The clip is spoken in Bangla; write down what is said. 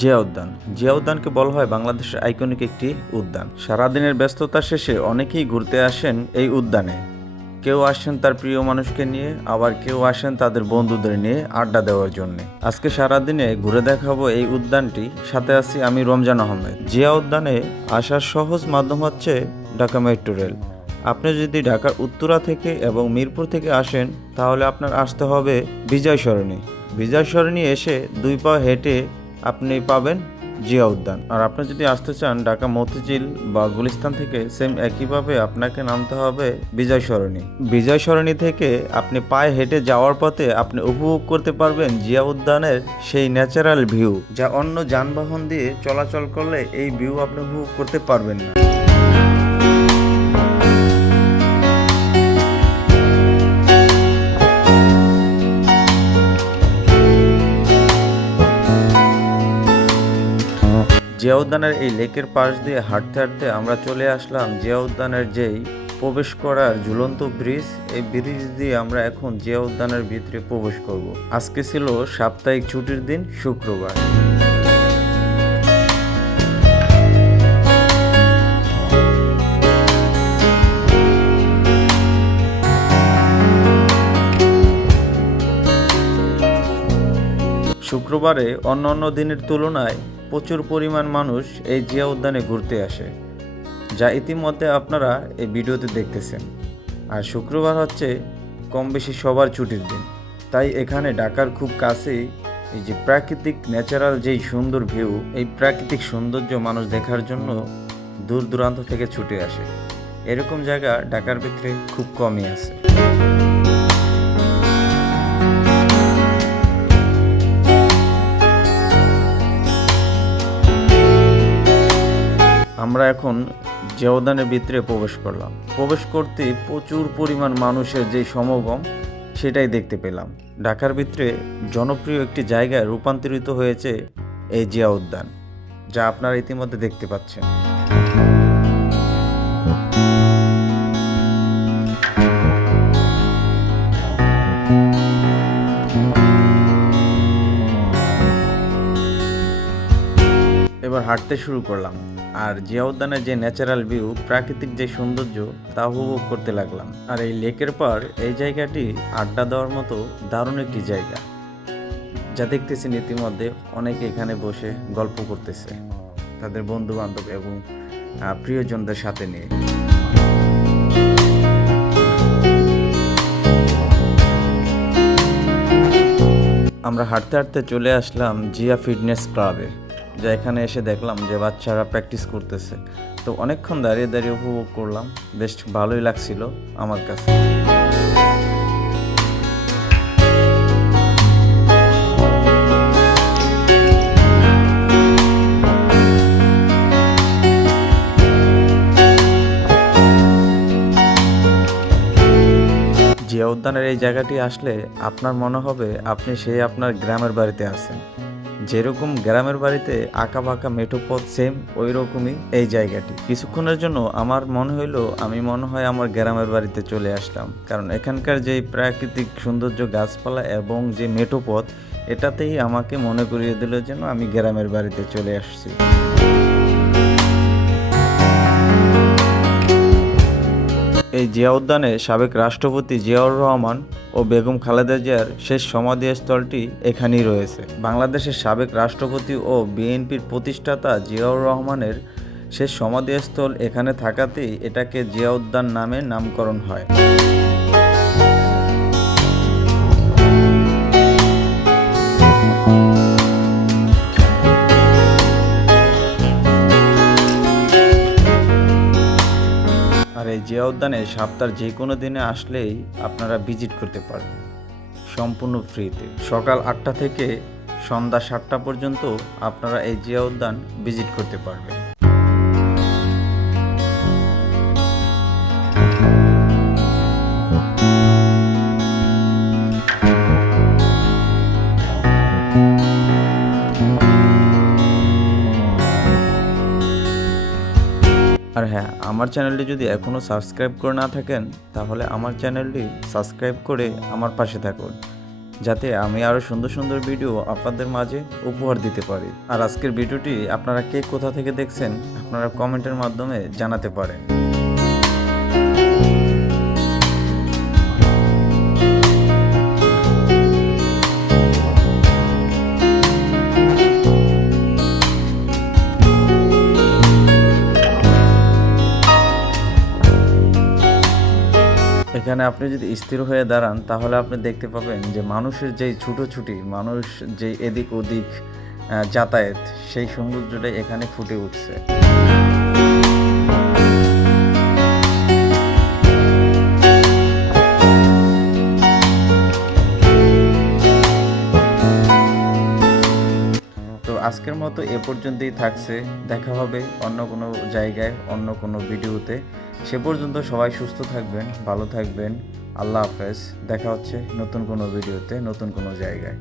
জিয়া উদ্যান। জিয়া উদ্যানকে বলা হয় বাংলাদেশের আইকনিক একটি উদ্যান। সারাদিনের ব্যস্ততা শেষে অনেকেই ঘুরতে আসেন এই উদ্যানে। কেউ আসেন তার প্রিয় মানুষকে নিয়ে, আবার কেউ আসেন তাদের বন্ধুদের নিয়ে আড্ডা দেওয়ার জন্য। আজকে সারাদিনে ঘুরে দেখাবো এই উদ্যানটি, সাথে আছি আমি রমজান আহমেদ। জিয়া উদ্যানে আসার সহজ মাধ্যম হচ্ছে ঢাকা মেট্রো রেল। আপনি যদি ঢাকার উত্তরা থেকে এবং মিরপুর থেকে আসেন তাহলে আপনার আসতে হবে বিজয় সরণি। বিজয় সরণি এসে 2 পা হেঁটে আপনি পাবেন জিয়া উদ্যান। আর আপনি যদি আসতে চান ঢাকা মতিঝিল বা গুলিস্তান থেকে, সেম একইভাবে আপনাকে নামতে হবে বিজয় সরণি। বিজয় সরণি থেকে আপনি পায়ে হেঁটে যাওয়ার পথে আপনি উপভোগ করতে পারবেন জিয়া উদ্যানের সেই ন্যাচারাল ভিউ, যা অন্য যানবাহন দিয়ে চলাচল করলে এই ভিউ আপনি উপভোগ করতে পারবেন না। জিয়া উদ্যানের এই লেকের পাশ দিয়ে হাঁটতে হাঁটতে আমরা চলে আসলাম জিয়া উদ্যানের যেই প্রবেশ করার ঝুলন্ত ব্রিজ, এই ব্রিজ দিয়ে আমরা এখন জিয়া উদ্যানের ভিতরে প্রবেশ করব। আজকে ছিল সাপ্তাহিক ছুটির দিন, শুক্রবার। শুক্রবারে অন্যান্য দিনের তুলনায় প্রচুর পরিমাণ মানুষ এই জিয়া উদ্যানে ঘুরতে আসে, যা ইতিমধ্যে আপনারা এই ভিডিওতে দেখতেছেন। আর শুক্রবার হচ্ছে কম বেশি সবার ছুটির দিন, তাই এখানে ঢাকার খুব কাছেই এই যে প্রাকৃতিক ন্যাচারাল যেই সুন্দর ভিউ, এই প্রাকৃতিক সৌন্দর্য মানুষ দেখার জন্য দূর দূরান্ত থেকে ছুটে আসে। এরকম জায়গা ঢাকার ভিতরে খুব কমই আছে। আমরা এখন জিয়া উদ্যানের ভিতরে প্রবেশ করলাম। প্রবেশ করতে প্রচুর পরিমাণ মানুষের যে সমাগম, সেটাই দেখতে পেলাম। ঢাকার ভিতরে জনপ্রিয় একটি জায়গায় রূপান্তরিত হয়েছে এই জিয়া উদ্যান, যা আপনারা ইতিমধ্যে দেখতে পাচ্ছেন। এবার হাঁটতে শুরু করলাম, আর জিয়া উদ্যানের যে ন্যাচারাল ভিউ, প্রাকৃতিক যে সৌন্দর্য, তা উপভোগ করতে লাগলাম। আর এই লেকের পার এই জায়গাটি আড্ডা দেওয়ার মতো দারুণ একটি জায়গা, যা দেখতেছেন ইতিমধ্যে অনেকে এখানে বসে গল্প করতেছে তাদের বন্ধু বান্ধব এবং প্রিয়জনদের সাথে নিয়ে। আমরা হাঁটতে হাঁটতে চলে আসলাম জিয়া ফিটনেস ক্লাবে, যা এখানে এসে দেখলাম যে বাচ্চারা প্র্যাকটিস করতেছে। তো অনেকক্ষণ দাঁড়িয়ে দাঁড়িয়ে উপভোগ করলাম, বেশ ভালোই লাগছিল আমার কাছে। জিয়া উদ্যানের এই জায়গাটি আসলে আপনার মনে হবে আপনি সেই আপনার গ্রামের বাড়িতে আছেন। যেরকম গ্রামের বাড়িতে আঁকা বাঁকা মেঠো পথ, সেম ওই রকমই এই জায়গাটি। কিছুক্ষণের জন্য আমার মনে হইলো আমি মনে হয় আমার গ্রামের বাড়িতে চলে আসলাম, কারণ এখানকার যে প্রাকৃতিক সৌন্দর্য, গাছপালা এবং যে মেঠো পথ, এটাতেই আমাকে মনে করিয়ে দিল যেন আমি গ্রামের বাড়িতে চলে আসছি। এই জিয়া উদ্যানে সাবেক রাষ্ট্রপতি জিয়াউর রহমান ও বেগম খালেদা জিয়ার শেষ সমাধিস্থলটি এখানেই রয়েছে। বাংলাদেশের সাবেক রাষ্ট্রপতি ও বিএনপির প্রতিষ্ঠাতা জিয়াউর রহমানের শেষ সমাধিস্থল এখানে থাকাতেই এটাকে জিয়া উদ্যান নামে নামকরণ হয়। আর এই জিয়া উদ্যানে সপ্তাহের যে কোনো দিনে আসলেই আপনারা ভিজিট করতে পারবেন সম্পূর্ণ ফ্রিতে। সকাল 8টা থেকে সন্ধ্যা 7টা পর্যন্ত আপনারা এই জিয়া উদ্যান ভিজিট করতে পারবেন। আর হ্যাঁ, আমার চ্যানেলটি যদি এখনও সাবস্ক্রাইব করে না থাকেন তাহলে আমার চ্যানেলটি সাবস্ক্রাইব করে আমার পাশে থাকুন। যাতে আমি আরও সুন্দর সুন্দর ভিডিও আপনাদের মাঝে উপহার দিতে পারি। আর আজকের ভিডিওটি আপনারা কে কোথা থেকে দেখছেন আপনারা কমেন্টের মাধ্যমে জানাতে পারেন। এখানে আপনি যদি স্থির হয়ে দাঁড়ান তাহলে আপনি দেখতে পাবেন যে মানুষের যেই ছুটোছুটি, মানুষ যে এদিক ওদিক যাতায়াত, সেই সৌন্দর্যটাই এখানে ফুটে উঠছে। তো আজকের মতো এ পর্যন্তই থাকছে। দেখা হবে অন্য কোনো জায়গায়, অন্য কোনো ভিডিওতে। সে পর্যন্ত সবাই সুস্থ থাকবেন, ভালো থাকবেন। আল্লাহ হাফেজ। দেখা হচ্ছে নতুন কোনো ভিডিওতে, নতুন কোনো জায়গায়।